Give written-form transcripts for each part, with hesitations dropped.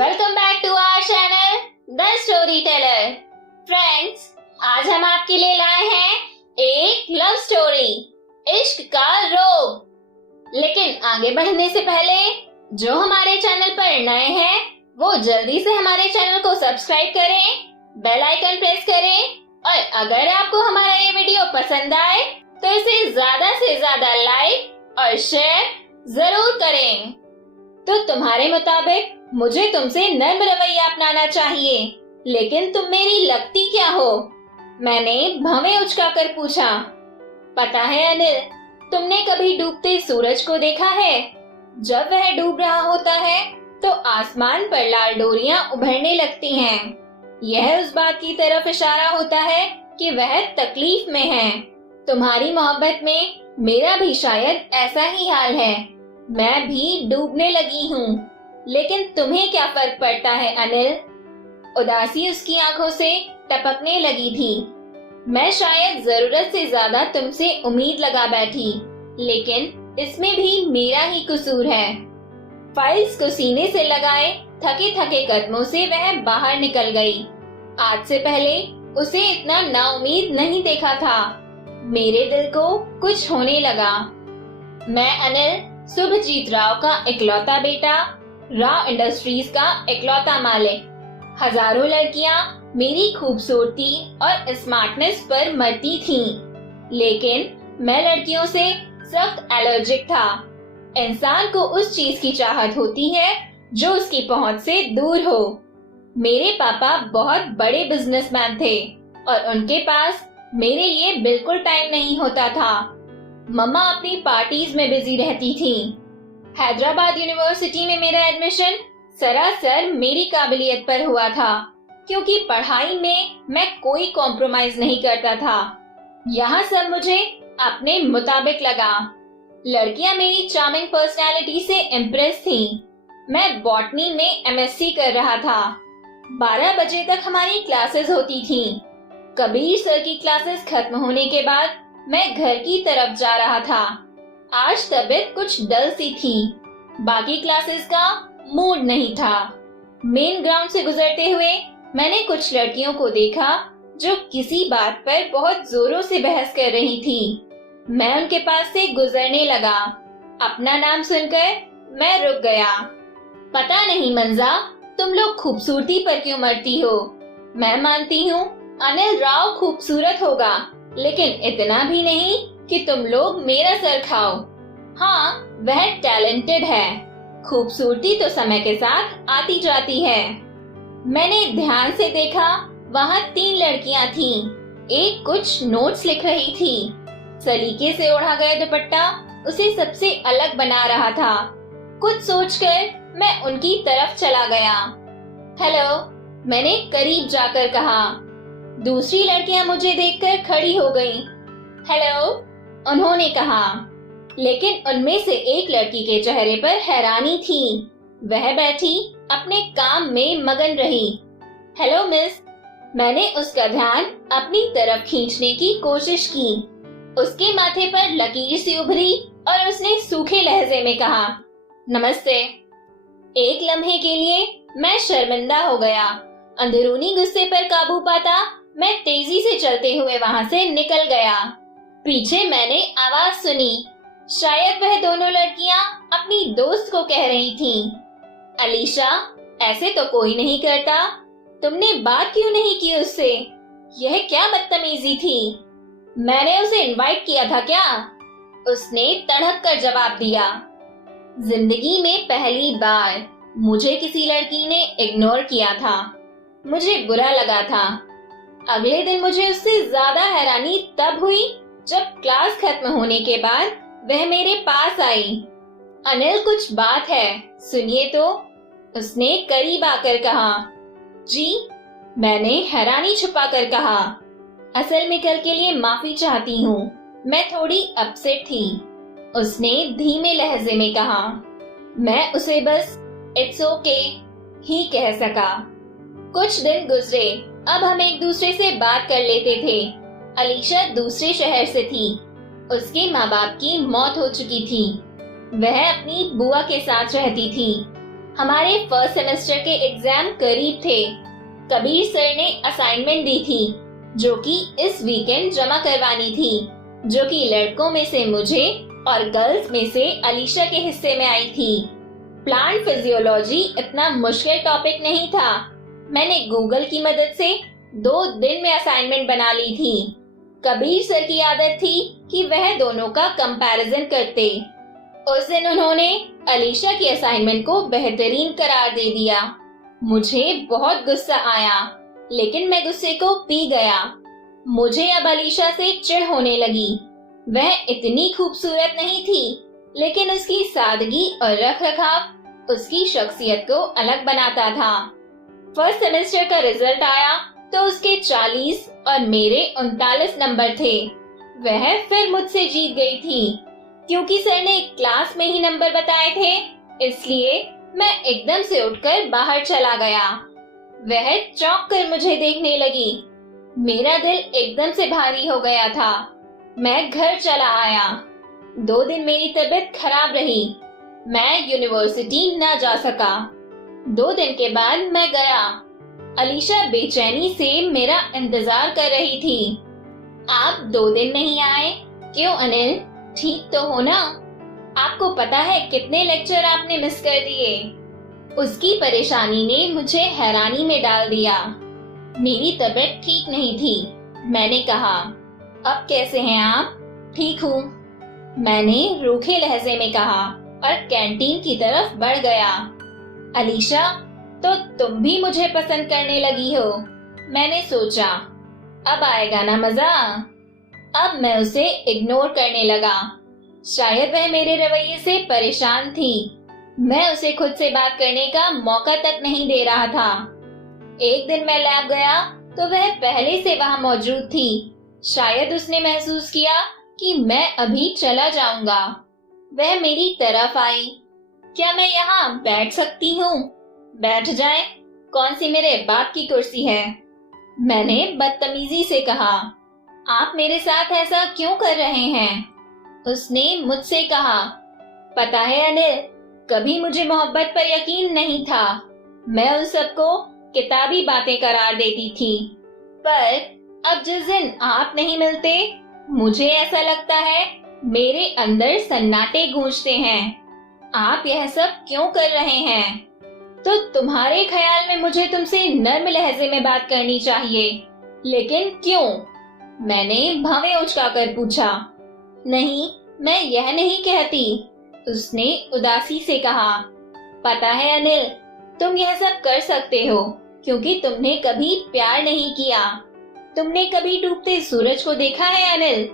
Welcome back to our channel the storyteller. Friends, आज हम आपके लिए लाए हैं एक लव स्टोरी, इश्क का रोग। लेकिन आगे बढ़ने से पहले जो हमारे चैनल पर नए हैं वो जल्दी से हमारे चैनल को सब्सक्राइब करें, बेल आइकन प्रेस करें और अगर आपको हमारा ये वीडियो पसंद आए तो इसे ज्यादा से ज्यादा लाइक और शेयर जरूर करें। तो तुम्हारे मुताबिक मुझे तुमसे नर्म रवैया अपनाना चाहिए, लेकिन तुम मेरी लगती क्या हो? मैंने भवें उचकाकर पूछा। पता है अनिल, तुमने कभी डूबते सूरज को देखा है? जब वह डूब रहा होता है तो आसमान पर लाल डोरियां उभरने लगती हैं। यह उस बात की तरफ इशारा होता है कि वह तकलीफ में है। तुम्हारी मोहब्बत में मेरा भी शायद ऐसा ही हाल है। मैं भी डूबने लगी हूँ, लेकिन तुम्हें क्या फर्क पड़ता है अनिल? उदासी उसकी आंखों से टपकने लगी थी। मैं शायद जरूरत से ज्यादा तुमसे उम्मीद लगा बैठी, लेकिन इसमें भी मेरा ही कसूर है। फाइल्स को सीने से लगाए थके थके कदमों से वह बाहर निकल गई। आज से पहले उसे इतना नाउम्मीद नहीं देखा था। मेरे दिल को कुछ होने लगा। मैं अनिल, शुभजीत राव का इकलौता बेटा, राव इंडस्ट्रीज का इकलौता मालिक। हजारों लड़कियां मेरी खूबसूरती और स्मार्टनेस पर मरती थीं, लेकिन मैं लड़कियों से सख्त एलर्जिक था। इंसान को उस चीज की चाहत होती है जो उसकी पहुंच से दूर हो। मेरे पापा बहुत बड़े बिजनेसमैन थे और उनके पास मेरे लिए बिल्कुल टाइम नहीं होता था। मम्मा अपनी पार्टीज में बिजी रहती थीं। हैदराबाद यूनिवर्सिटी में मेरा एडमिशन सरासर मेरी काबिलियत पर हुआ था, क्योंकि पढ़ाई में मैं कोई कॉम्प्रोमाइज नहीं करता था। यहाँ सब मुझे अपने मुताबिक लगा। लड़कियां मेरी चार्मिंग पर्सनैलिटी से इम्प्रेस थीं। मैं बॉटनी में एमएससी कर रहा था। 12 बजे तक हमारी क्लासेस होती थीं। कबीर सर की क्लासेस खत्म होने के बाद मैं घर की तरफ जा रहा था। आज तबीयत कुछ डल सी थी। बाकी क्लासेस का मूड नहीं था। मेन ग्राउंड से गुजरते हुए मैंने कुछ लड़कियों को देखा जो किसी बात पर बहुत जोरों से बहस कर रही थी। मैं उनके पास से गुजरने लगा। अपना नाम सुनकर मैं रुक गया। पता नहीं मंजा, तुम लोग खूबसूरती पर क्यों मरती हो? मैं मानती हूँ अनिल राव खूबसूरत होगा, लेकिन इतना भी नहीं कि तुम लोग मेरा सर खाओ। हाँ, वह टैलेंटेड है। खूबसूरती तो समय के साथ आती जाती है। मैंने ध्यान से देखा, वहाँ 3 लड़कियाँ थीं। एक कुछ नोट्स लिख रही थी। सलीके से ओढ़ा गया दुपट्टा उसे सबसे अलग बना रहा था। कुछ सोचकर मैं उनकी तरफ चला गया। हेलो, मैंने करीब जाकर कहा। दूसरी लड़कियां मुझे देखकर खड़ी हो गईं। हेलो, उन्होंने कहा, लेकिन उनमें से एक लड़की के चेहरे पर हैरानी थी। वह बैठी अपने काम में मगन रही। हेलो मिस, मैंने उसका ध्यान अपनी तरफ खींचने की कोशिश की। उसके माथे पर लकीर सी उभरी और उसने सूखे लहजे में कहा, नमस्ते। एक लम्हे के लिए मैं शर्मिंदा हो गया। अंदरूनी गुस्से पर काबू पाता मैं तेजी से चलते हुए वहां से निकल गया। पीछे मैंने आवाज सुनी। शायद वह दोनों लड़कियां अपनी दोस्त को कह रही थीं, अलीशा, ऐसे तो कोई नहीं करता। तुमने बात क्यों नहीं की उससे? यह क्या बदतमीजी थी? मैंने उसे इनवाइट किया था क्या? उसने तड़क कर जवाब दिया। जिंदगी में पहली बार मुझे किसी लड़की ने इग्नोर किया था। मुझे बुरा लगा था। अगले दिन मुझे उससे ज्यादा हैरानी तब हुई जब क्लास खत्म होने के बाद वह मेरे पास आई। अनिल, कुछ बात है, सुनिए तो। उसने करीब आकर कहा। जी, मैंने हैरानी छुपाकर कहा। असल में कल के लिए माफी चाहती हूँ, मैं थोड़ी अपसेट थी। उसने धीमे लहजे में कहा। मैं उसे बस इट्स ओके ही कह सका। कुछ दिन गुजरे, अब हम एक दूसरे से बात कर लेते थे। अलीशा दूसरे शहर से थी। उसके माँ बाप की मौत हो चुकी थी। वह अपनी बुआ के साथ रहती थी। हमारे फर्स्ट सेमेस्टर के एग्जाम करीब थे। कबीर सर ने असाइनमेंट दी थी जो कि इस वीकेंड जमा करवानी थी, जो कि लड़कों में से मुझे और गर्ल्स में से अलीशा के हिस्से में आई थी। प्लांट फिजियोलॉजी इतना मुश्किल टॉपिक नहीं था। मैंने गूगल की मदद से 2 दिन में असाइनमेंट बना ली थी। कबीर सर की आदत थी कि वह दोनों का कंपैरिजन करते। उस दिन उन्होंने अलीशा की असाइनमेंट को बेहतरीन करार दे दिया। मुझे बहुत गुस्सा आया, लेकिन मैं गुस्से को पी गया। मुझे अब अलीशा से चिढ़ होने लगी। वह इतनी खूबसूरत नहीं थी, लेकिन उसकी सादगी और रखरखाव उसकी शख्सियत को अलग बनाता था। फर्स्ट सेमेस्टर का रिजल्ट आया तो उसके 40 और मेरे 39 नंबर थे। वह फिर मुझसे जीत गई थी। क्योंकि सर ने क्लास में ही नंबर बताए थे, इसलिए मैं एकदम से उठकर बाहर चला गया। वह चौंक कर मुझे देखने लगी। मेरा दिल एकदम से भारी हो गया था। मैं घर चला आया। 2 दिन मेरी तबीयत खराब रही। मैं यूनिवर्सिटी न जा सका। 2 दिन के बाद मैं गया। अलीशा बेचैनी से मेरा इंतजार कर रही थी। आप 2 दिन नहीं आए? क्यों अनिल, ठीक तो हो ना? आपको पता है कितने लेक्चर आपने मिस कर दिए? उसकी परेशानी ने मुझे हैरानी में डाल दिया। मेरी तबीयत ठीक नहीं थी। मैंने कहा, अब कैसे हैं आप? ठीक हूँ, मैंने रूखे लहजे में कहा और कैंटीन की तरफ बढ़ गया। अलीशा, तो तुम भी मुझे पसंद करने लगी हो? मैंने सोचा, अब आएगा ना मजा। अब मैं उसे इग्नोर करने लगा। शायद वह मेरे रवैये से परेशान थी। मैं उसे खुद से बात करने का मौका तक नहीं दे रहा था। एक दिन मैं लैब गया तो वह पहले से वहां मौजूद थी। शायद उसने महसूस किया कि मैं अभी चला जाऊंगा। वह मेरी तरफ आई। क्या मैं यहाँ बैठ सकती हूँ? बैठ जाए। कौन सी मेरे बाप की कुर्सी है? मैंने बदतमीजी से कहा। आप मेरे साथ ऐसा क्यों कर रहे हैं? उसने मुझसे कहा, पता है अनिल, कभी मुझे मोहब्बत पर यकीन नहीं था। मैं उन सबको किताबी बातें करार देती थी। पर अब जिस दिन आप नहीं मिलते, मुझे ऐसा लगता है मेरे अंदर सन्नाटे गूंजते हैं। आप यह सब क्यों कर रहे हैं? तो तुम्हारे ख्याल में मुझे तुमसे नर्म लहजे में बात करनी चाहिए, लेकिन क्यों? मैंने भवें उचकाकर पूछा। नहीं, मैं यह नहीं कहती, उसने उदासी से कहा। पता है अनिल, तुम यह सब कर सकते हो क्योंकि तुमने कभी प्यार नहीं किया। तुमने कभी डूबते सूरज को देखा है अनिल?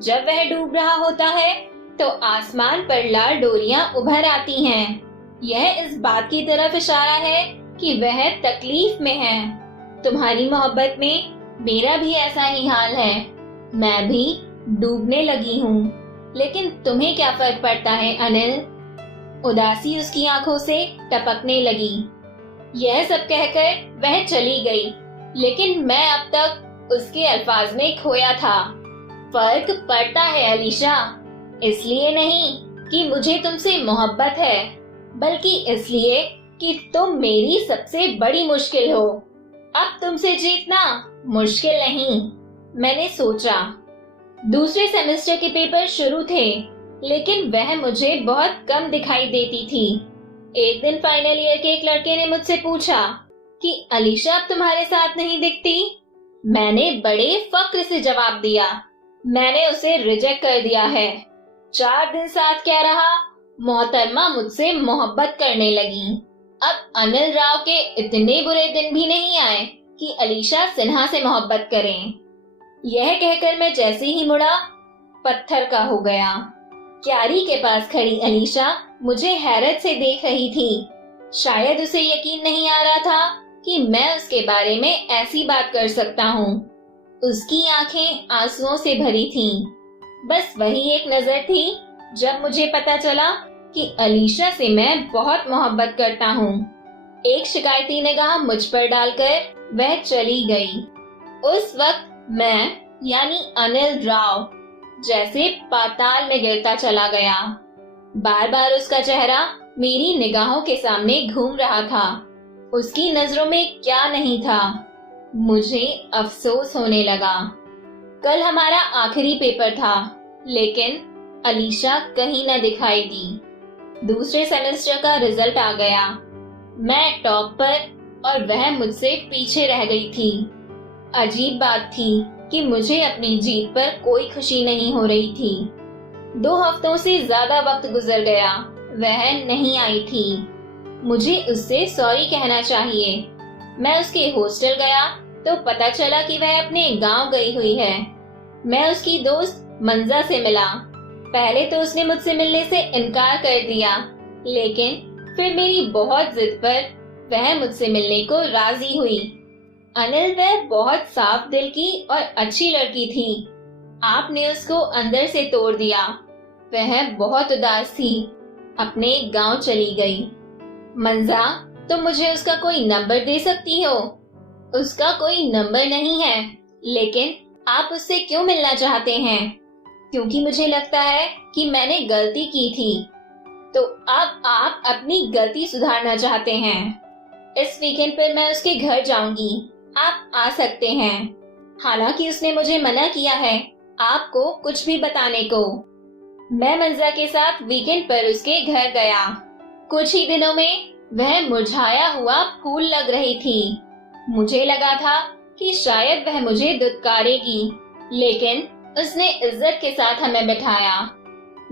जब वह डूब रहा होता है तो आसमान पर लाल डोरियां उभर आती हैं। यह इस बात की तरफ इशारा है कि वह तकलीफ में है। तुम्हारी मोहब्बत में मेरा भी ऐसा ही हाल है। मैं भी डूबने लगी हूँ, लेकिन तुम्हें क्या फर्क पड़ता है अनिल? उदासी उसकी आंखों से टपकने लगी। यह सब कहकर वह चली गई, लेकिन मैं अब तक उसके अल्फाज में खोया था। फर्क पड़ता है अलीशा, इसलिए नहीं कि मुझे तुमसे मोहब्बत है, बल्कि इसलिए कि तुम मेरी सबसे बड़ी मुश्किल हो। अब तुमसे जीतना मुश्किल नहीं। मैंने सोचा। दूसरे सेमेस्टर के पेपर शुरू थे, लेकिन वह मुझे बहुत कम दिखाई देती थी। एक दिन फाइनल ईयर के एक लड़के ने मुझसे पूछा कि अलीशा अब तुम्हारे साथ नहीं दिखती। मैंने बड़े फक्र से जवाब दिया, मैंने उसे रिजेक्ट कर दिया है। 4 दिन साथ क्या रहा, मोहतरमा मुझसे मोहब्बत करने लगी। अब अनिल राव के इतने बुरे दिन भी नहीं आए कि अलीशा सिन्हा से मोहब्बत करें। यह कहकर मैं जैसे ही मुड़ा, पत्थर का हो गया। क्यारी के पास खड़ी अलीशा मुझे हैरत से देख रही थी। शायद उसे यकीन नहीं आ रहा था कि मैं उसके बारे में ऐसी बात कर सकता हूँ। उसकी आंखें आंसुओं से भरी थीं। बस वही एक नजर थी जब मुझे पता चला कि अलीशा से मैं बहुत मोहब्बत करता हूँ। एक शिकायती निगाह मुझ पर डालकर वह चली गई। उस वक्त मैं यानी अनिल राव जैसे पाताल में गिरता चला गया। बार बार उसका चेहरा मेरी निगाहों के सामने घूम रहा था। उसकी नजरों में क्या नहीं था। मुझे अफसोस होने लगा। कल हमारा आखिरी पेपर था, लेकिन अलीशा कहीं न दिखाई दी। दूसरे सेमेस्टर का रिजल्ट आ गया। मैं टॉप पर और वह मुझसे पीछे रह गई थी। अजीब बात थी कि मुझे अपनी जीत पर कोई खुशी नहीं हो रही थी। 2 हफ्तों से ज्यादा वक्त गुजर गया, वह नहीं आई थी। मुझे उससे सॉरी कहना चाहिए। मैं उसके हॉस्टल गया तो पता चला कि वह अपने गांव गई हुई है। मैं उसकी दोस्त मंजा से मिला। पहले तो उसने मुझसे मिलने से इनकार कर दिया, लेकिन फिर मेरी बहुत जिद पर वह मुझसे मिलने को राजी हुई। अनिल, वह बहुत साफ दिल की और अच्छी लड़की थी। आपने उसको अंदर से तोड़ दिया। वह बहुत उदास थी, अपने गांव चली गई। मंजा, तुम मुझे उसका कोई नंबर दे सकती हो? उसका कोई नंबर नहीं है, लेकिन आप उससे क्यों मिलना चाहते हैं? क्योंकि मुझे लगता है कि मैंने गलती की थी। तो अब आप अपनी गलती सुधारना चाहते हैं। इस वीकेंड पर मैं उसके घर जाऊंगी, आप आ सकते हैं। हालांकि उसने मुझे मना किया है आपको कुछ भी बताने को। मैं मंजा के साथ वीकेंड पर उसके घर गया। कुछ ही दिनों में वह मुरझाया हुआ फूल लग रही थी। मुझे लगा था कि शायद वह मुझे दुत्कारेगी, लेकिन उसने इज्जत के साथ हमें बिठाया।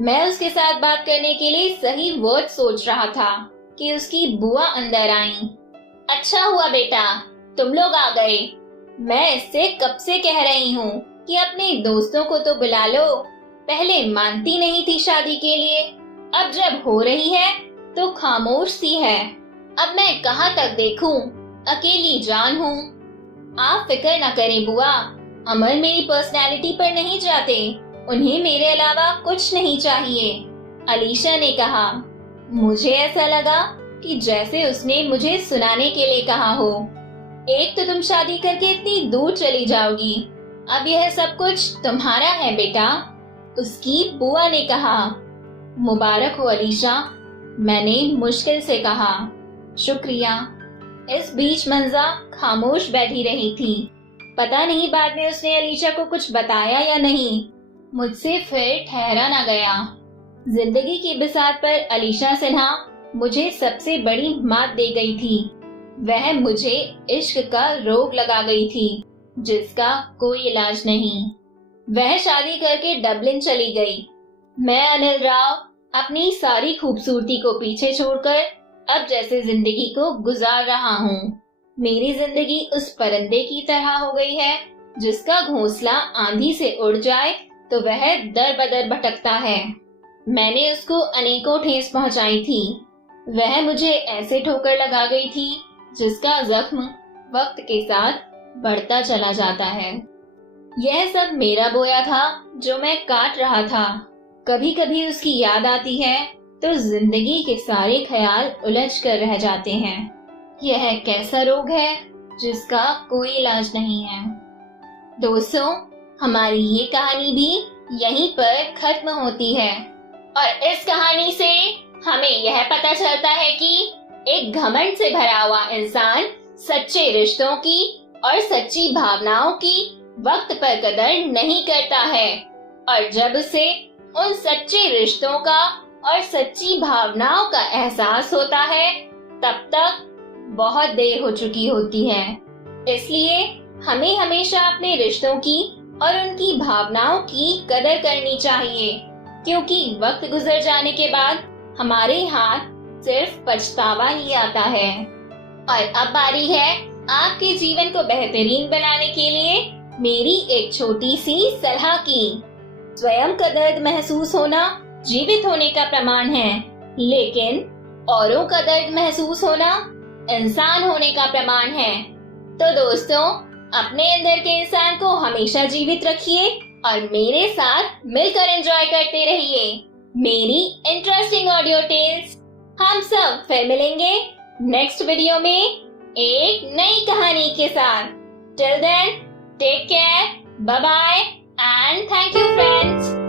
मैं उसके साथ बात करने के लिए सही वर्ड सोच रहा था कि उसकी बुआ अंदर आई। अच्छा हुआ बेटा, तुम लोग आ गए। मैं इससे कब से कह रही हूँ कि अपने दोस्तों को तो बुला लो। पहले मानती नहीं थी शादी के लिए, अब जब हो रही है तो खामोश सी है। अब मैं कहाँ तक देखूं? अकेली जान हूँ। आप फिक्र न करें बुआ, अमर मेरी पर्सनैलिटी पर नहीं जाते। उन्हें मेरे अलावा कुछ नहीं चाहिए, अलीशा ने कहा। मुझे ऐसा लगा कि जैसे उसने मुझे सुनाने के लिए कहा हो। एक तो तुम शादी करके इतनी दूर चली जाओगी, अब यह सब कुछ तुम्हारा है बेटा, उसकी बुआ ने कहा। मुबारक हो अलीशा, मैंने मुश्किल से कहा। शुक्रिया। इस बीच मंजा खामोश बैठी रही थी। पता नहीं बाद में उसने अलीशा को कुछ बताया या नहीं। मुझसे फिर ठहरा न गया। जिंदगी की बिसात पर अलीशा सिन्हा मुझे सबसे बड़ी मात दे गई थी। वह मुझे इश्क का रोग लगा गई थी, जिसका कोई इलाज नहीं। वह शादी करके डबलिन चली गई। मैं अनिल राव अपनी सारी खूबसूरती को पीछे छोड़कर अब जैसे जिंदगी को गुजार रहा हूँ। मेरी जिंदगी उस परिंदे की तरह हो गई है जिसका घोंसला आंधी से उड़ जाए तो वह दर बदर भटकता है। मैंने उसको अनेकों ठेस पहुंचाई थी। वह मुझे ऐसे ठोकर लगा गई थी जिसका जख्म वक्त के साथ बढ़ता चला जाता है। यह सब मेरा बोया था जो मैं काट रहा था। कभी कभी उसकी याद आती है तो जिंदगी के सारे ख्याल उलझ कर रह जाते हैं। यह कैसा रोग है जिसका कोई इलाज नहीं है। दोस्तों, हमारी ये कहानी भी यहीं पर खत्म होती है और इस कहानी से हमें यह पता चलता है कि एक घमंड से भरा हुआ इंसान सच्चे रिश्तों की और सच्ची भावनाओं की वक्त पर कदर नहीं करता है, और जब उसे उन सच्चे रिश्तों का और सच्ची भावनाओं का एहसास होता है तब तक बहुत देर हो चुकी होती है। इसलिए हमें हमेशा अपने रिश्तों की और उनकी भावनाओं की कदर करनी चाहिए, क्योंकि वक्त गुजर जाने के बाद हमारे हाथ सिर्फ पछतावा ही आता है। और अब बारी है आपके जीवन को बेहतरीन बनाने के लिए मेरी एक छोटी सी सलाह की। स्वयं का दर्द महसूस होना जीवित होने का प्रमाण है, लेकिन औरों का दर्द महसूस होना इंसान होने का प्रमाण है। तो दोस्तों, अपने अंदर के इंसान को हमेशा जीवित रखिए और मेरे साथ मिलकर एंजॉय करते रहिए मेरी इंटरेस्टिंग ऑडियो टेल्स। हम सब फिर मिलेंगे नेक्स्ट वीडियो में एक नई कहानी के साथ। Till then, take care, bye bye and thank you friends.